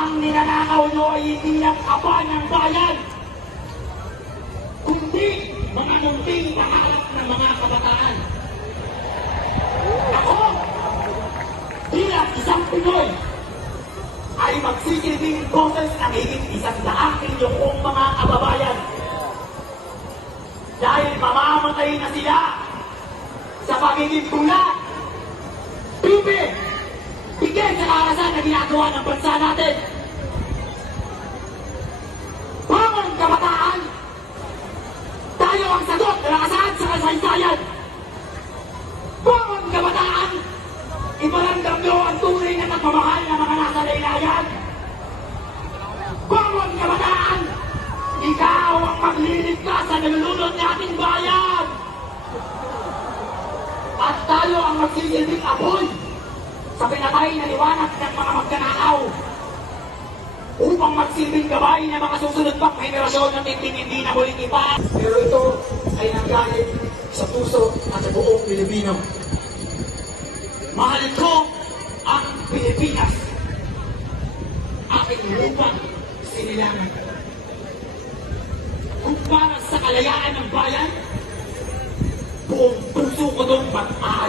Ang ninanakaw nyo ay hindi ang kapa ng bayan, kundi mga munting pangarap ng mga kabataan. Ako, bilang isang Pinoy, ay magsisilbing boses ng higit isang daang milyon kong mga kababayan. Dahil mamamatay na sila sa pagiging bulag, pipi, bigay sa karasan na ginagawa ng bansa tunay na mga nasa laylayan! Bangon kabataan! Ikaw ang magliligtas sa nalulunod nating bayan! At tayo ang magsisilbing apoy sa pinatay na liwanag ng mga magnanakaw upang magsilbing gabay ng mga susunod pang henerasyon ng hindi hindi na muling ipa. Pero ito ay nanggaling sa puso at sa buong Pilipino. Mahal ko Pilipinas. Aking lupang sinilangan. Kung para sa kalayaan ng bayan, buong puso ko doon mag-aalayan.